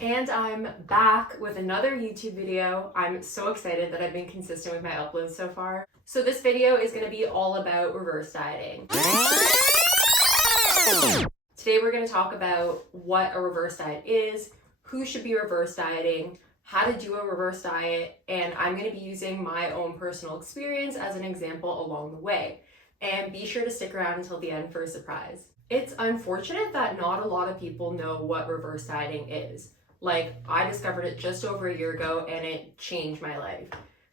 And I'm back with another YouTube video. I'm so excited that I've been consistent with my uploads so far. So this video is going to be all about reverse dieting. Today we're going to talk about what a reverse diet is, who should be reverse dieting, how to do a reverse diet, and I'm going to be using my own personal experience as an example along the way. And be sure to stick around until the end for a surprise. It's unfortunate that not a lot of people know what reverse dieting is. Like, I discovered it just over a year ago and it changed my life.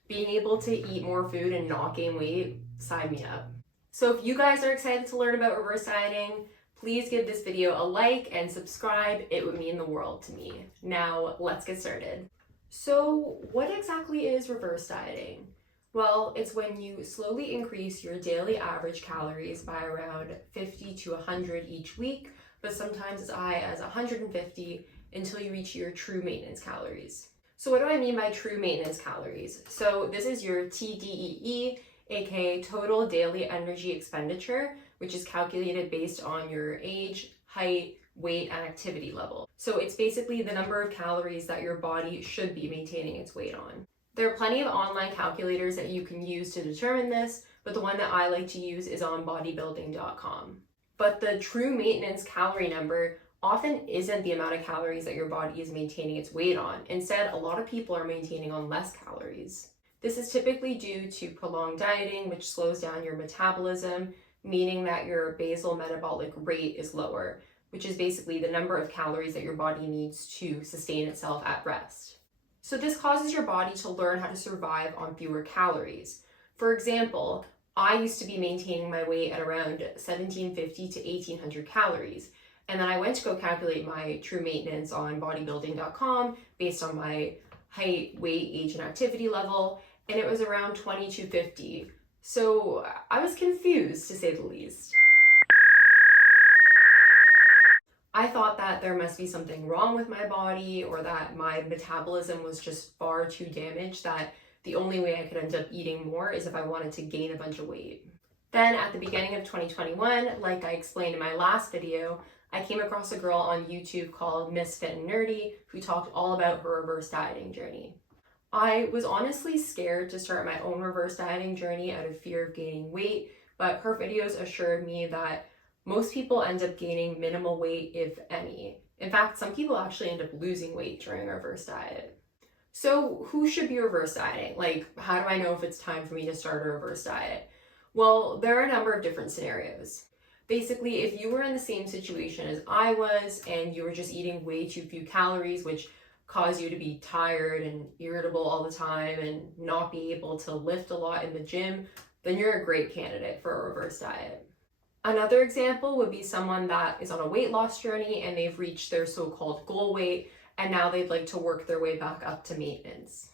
Being able to eat more food and not gain weight, sign me up. So if you guys are excited to learn about reverse dieting, please give this video a like and subscribe. It would mean the world to me. Now, let's get started. So what exactly is reverse dieting? Well, it's when you slowly increase your daily average calories by around 50 to 100 each week, but sometimes as high as 150 until you reach your true maintenance calories. So what do I mean by true maintenance calories? So this is your TDEE, aka total daily energy expenditure, which is calculated based on your age, height, weight, and activity level. So it's basically the number of calories that your body should be maintaining its weight on. There are plenty of online calculators that you can use to determine this, but the one that I like to use is on bodybuilding.com. But the true maintenance calorie number often isn't the amount of calories that your body is maintaining its weight on. Instead, a lot of people are maintaining on less calories. This is typically due to prolonged dieting, which slows down your metabolism, meaning that your basal metabolic rate is lower, which is basically the number of calories that your body needs to sustain itself at rest. So this causes your body to learn how to survive on fewer calories. For example, I used to be maintaining my weight at around 1750 to 1800 calories. And then I went to go calculate my true maintenance on bodybuilding.com based on my height, weight, age, and activity level, and it was around 2250. So I was confused, to say the least. I thought that there must be something wrong with my body or that my metabolism was just far too damaged, that the only way I could end up eating more is if I wanted to gain a bunch of weight. Then at the beginning of 2021, like I explained in my last video, I came across a girl on YouTube called Miss Fit and Nerdy who talked all about her reverse dieting journey. I was honestly scared to start my own reverse dieting journey out of fear of gaining weight, but her videos assured me that most people end up gaining minimal weight, if any. In fact, some people actually end up losing weight during a reverse diet. So who should be reverse dieting? Like, how do I know if it's time for me to start a reverse diet? Well, there are a number of different scenarios. Basically, if you were in the same situation as I was and you were just eating way too few calories, which caused you to be tired and irritable all the time and not be able to lift a lot in the gym, then you're a great candidate for a reverse diet. Another example would be someone that is on a weight loss journey and they've reached their so-called goal weight and now they'd like to work their way back up to maintenance.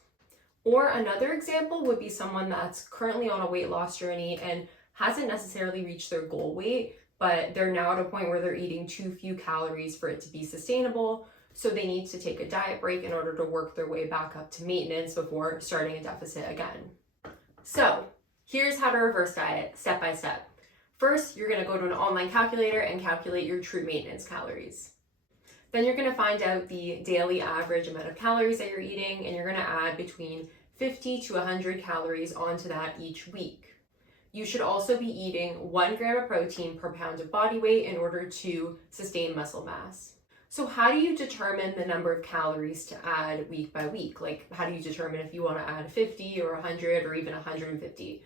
Or another example would be someone that's currently on a weight loss journey and hasn't necessarily reached their goal weight, but they're now at a point where they're eating too few calories for it to be sustainable, so they need to take a diet break in order to work their way back up to maintenance before starting a deficit again. So here's how to reverse diet step by step. First, you're going to go to an online calculator and calculate your true maintenance calories. Then you're going to find out the daily average amount of calories that you're eating, and you're going to add between 50 to 100 calories onto that each week. You should also be eating 1 gram of protein per pound of body weight in order to sustain muscle mass. So how do you determine the number of calories to add week by week? Like, how do you determine if you want to add 50 or 100 or even 150?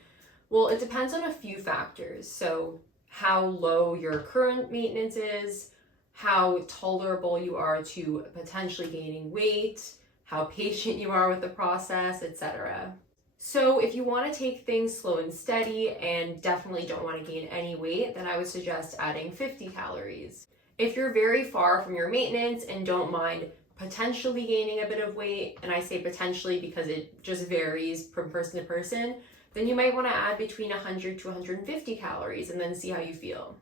Well, it depends on a few factors. So how low your current maintenance is, how tolerable you are to potentially gaining weight, how patient you are with the process, etc. So if you want to take things slow and steady and definitely don't want to gain any weight, then I would suggest adding 50 calories. If you're very far from your maintenance and don't mind potentially gaining a bit of weight, and I say potentially because it just varies from person to person, then you might want to add between 100 to 150 calories and then see how you feel.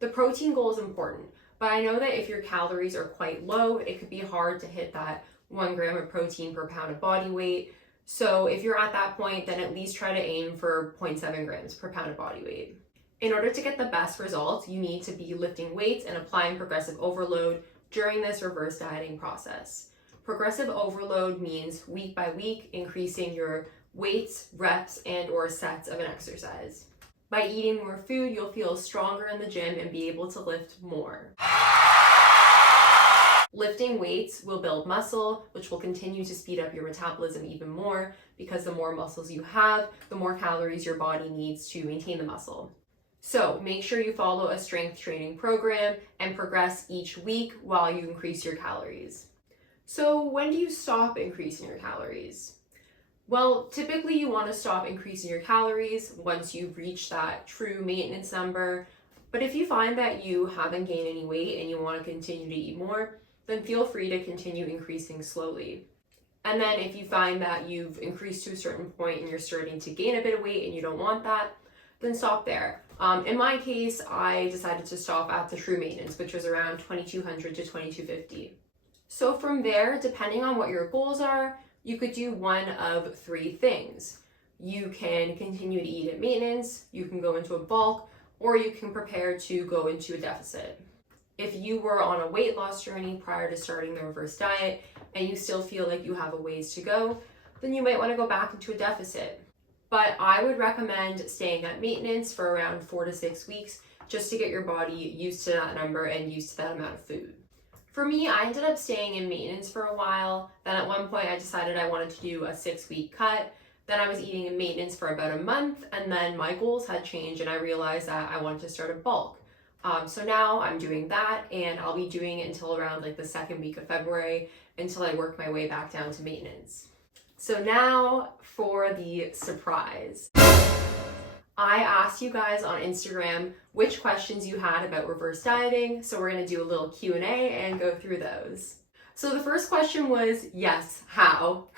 The protein goal is important, but I know that if your calories are quite low, it could be hard to hit that 1 gram of protein per pound of body weight. So if you're at that point, then at least try to aim for 0.7 grams per pound of body weight. In order to get the best results, you need to be lifting weights and applying progressive overload during this reverse dieting process. Progressive overload means week by week increasing your weights, reps, and or sets of an exercise. By eating more food, you'll feel stronger in the gym and be able to lift more. Lifting weights will build muscle, which will continue to speed up your metabolism even more, because the more muscles you have, the more calories your body needs to maintain the muscle. So make sure you follow a strength training program and progress each week while you increase your calories. So when do you stop increasing your calories? Well, typically you want to stop increasing your calories once you've reached that true maintenance number. But if you find that you haven't gained any weight and you want to continue to eat more, then feel free to continue increasing slowly. And then if you find that you've increased to a certain point and you're starting to gain a bit of weight and you don't want that, then stop there. In my case, I decided to stop at the true maintenance, which was around 2,200 to 2,250. So from there, depending on what your goals are, you could do one of three things. You can continue to eat at maintenance, you can go into a bulk, or you can prepare to go into a deficit. If you were on a weight loss journey prior to starting the reverse diet and you still feel like you have a ways to go, then you might want to go back into a deficit. But I would recommend staying at maintenance for around 4 to 6 weeks just to get your body used to that number and used to that amount of food. For me, I ended up staying in maintenance for a while. Then at one point I decided I wanted to do a 6-week cut. Then I was eating in maintenance for about a month, and then my goals had changed and I realized that I wanted to start a bulk. So now I'm doing that, and I'll be doing it until around like the second week of February until I work my way back down to maintenance. So now for the surprise. I asked you guys on Instagram which questions you had about reverse dieting, so we're gonna do a little Q&A and go through those. So the first question was, yes, how?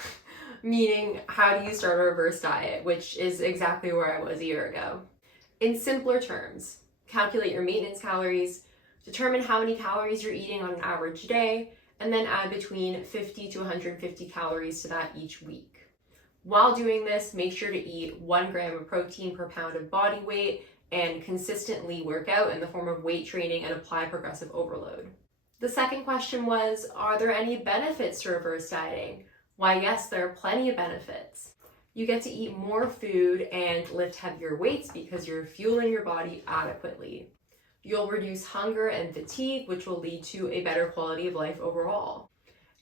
Meaning, how do you start a reverse diet, which is exactly where I was a year ago. In simpler terms, calculate your maintenance calories, determine how many calories you're eating on an average day, and then add between 50 to 150 calories to that each week. While doing this, make sure to eat 1 gram of protein per pound of body weight and consistently work out in the form of weight training and apply progressive overload. The second question was, are there any benefits to reverse dieting? Why, yes, there are plenty of benefits. You get to eat more food and lift heavier weights because you're fueling your body adequately. You'll reduce hunger and fatigue, which will lead to a better quality of life overall.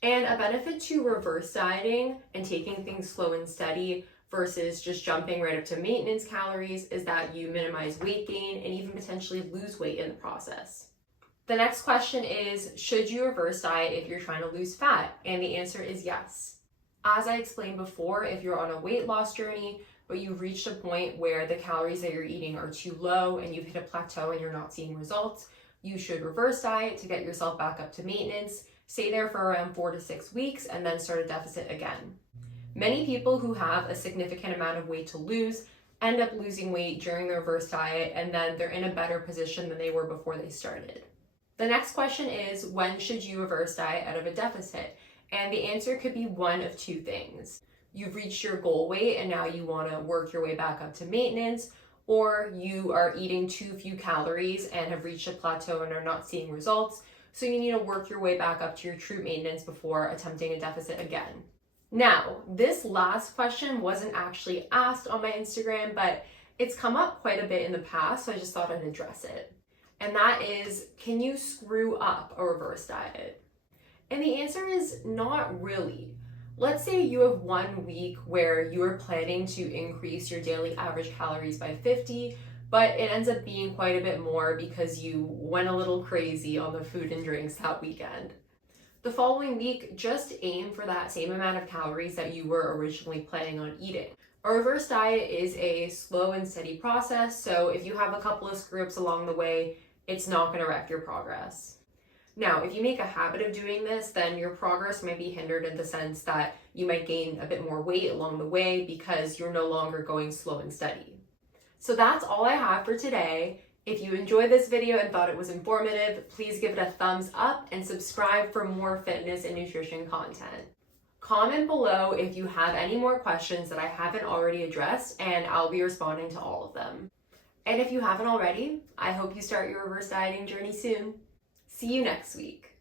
And a benefit to reverse dieting and taking things slow and steady versus just jumping right up to maintenance calories is that you minimize weight gain and even potentially lose weight in the process. The next question is, should you reverse diet if you're trying to lose fat? And the answer is yes. As I explained before, if you're on a weight loss journey, but you've reached a point where the calories that you're eating are too low and you've hit a plateau and you're not seeing results, you should reverse diet to get yourself back up to maintenance, stay there for around 4 to 6 weeks, and then start a deficit again. Many people who have a significant amount of weight to lose end up losing weight during the reverse diet, and then they're in a better position than they were before they started. The next question is, when should you reverse diet out of a deficit? And the answer could be one of two things. You've reached your goal weight and now you want to work your way back up to maintenance, or you are eating too few calories and have reached a plateau and are not seeing results, so you need to work your way back up to your true maintenance before attempting a deficit again. Now, this last question wasn't actually asked on my Instagram, but it's come up quite a bit in the past, so I just thought I'd address it. And that is, can you screw up a reverse diet? And the answer is not really. Let's say you have 1 week where you are planning to increase your daily average calories by 50, but it ends up being quite a bit more because you went a little crazy on the food and drinks that weekend. The following week, just aim for that same amount of calories that you were originally planning on eating. A reverse diet is a slow and steady process, so if you have a couple of screw-ups along the way, it's not going to wreck your progress. Now, if you make a habit of doing this, then your progress might be hindered in the sense that you might gain a bit more weight along the way because you're no longer going slow and steady. So that's all I have for today. If you enjoyed this video and thought it was informative, please give it a thumbs up and subscribe for more fitness and nutrition content. Comment below if you have any more questions that I haven't already addressed, and I'll be responding to all of them. And if you haven't already, I hope you start your reverse dieting journey soon. See you next week.